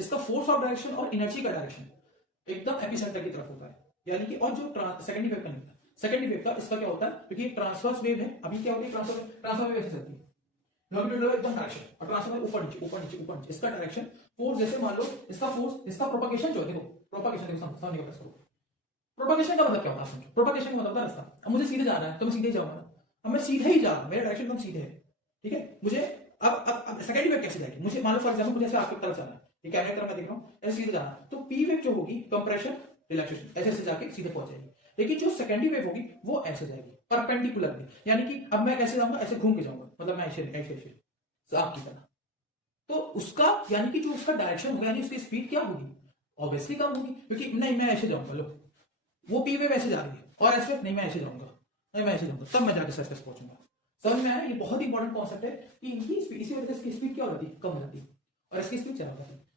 इसका force of direction और energy का डायरेक्शन एकदम एपिसेंटर की तरफ होता है, यानी कि और जो सेकेंडरी वेव का नहीं होता। सेकेंडरी वेव का इसका क्या होता है, क्योंकि ट्रांसवर्स वेव है, अभी क्या होती है ट्रांसफर वेव ऐसे चलती है लॉन्गिट्यूडल एकदम डायरेक्शन, और ट्रांसफर ऊपर नीचे ऊपर नीचे ऊपर नीचे, इसका डायरेक्शन फोर्स जैसे मान लो इसका फोर्स इसका प्रोपगेशन जो है, देखो प्रोपगेशन देखो समझने का प्रयास करो। प्रोपगेशन का मतलब क्या होता है समझो, प्रोपगेशन का मतलब होता है रास्ता। अब मुझे सीधे जाना है तो मैं सीधे ही जाऊंगा, अब मैं सीधे ही जा रहा हूं, मेरा डायरेक्शन एकदम सीधे है, ठीक है। मुझे अब सेकेंडरी वेव कैसे जाएगी, मुझे मान लो फॉर एग्जांपल मुझे ऐसे आपकी तरफ जाना है, ये कैमरे की तरफ मैं देख रहा हूं, ऐसे सीधे जाना है, तो पी वेव जो होगी कंप्रेशन रिलैक्सेशन ऐसे ऐसे जाके सीधे पहुंच जाएगी। लेकिन जो सेकेंडरी वेव होगी वो ऐसे जाएगी परपेंडिकुलरली, यानी कि अब मैं कैसे जाऊंगा, ऐसे घूम के जाऊंगा, मतलब मैं ऐसे ऐसे ऐसे आपकी तरह। तो उसका यानी कि जो उसका डायरेक्शन होगा, यानी उसकी स्पीड क्या होगी, ऑब्वियसली कम होगी, क्योंकि नहीं मैं ऐसे जाऊंगा, लो वो पी वेव ऐसे जा रही है, और ऐसे नहीं मैं ऐसे जाऊंगा, नहीं मैं ऐसे जाऊंगा, तब मैं जाके सरफेस पहुंचूंगा। समझ में आया, ये बहुत इंपॉर्टेंट कॉन्सेप्ट है कि इनकी स्पीड, इसी वजह से इसकी स्पीड क्या हो जाती है, कम हो जाती है, और इसकी स्पीड ज्यादा होती है।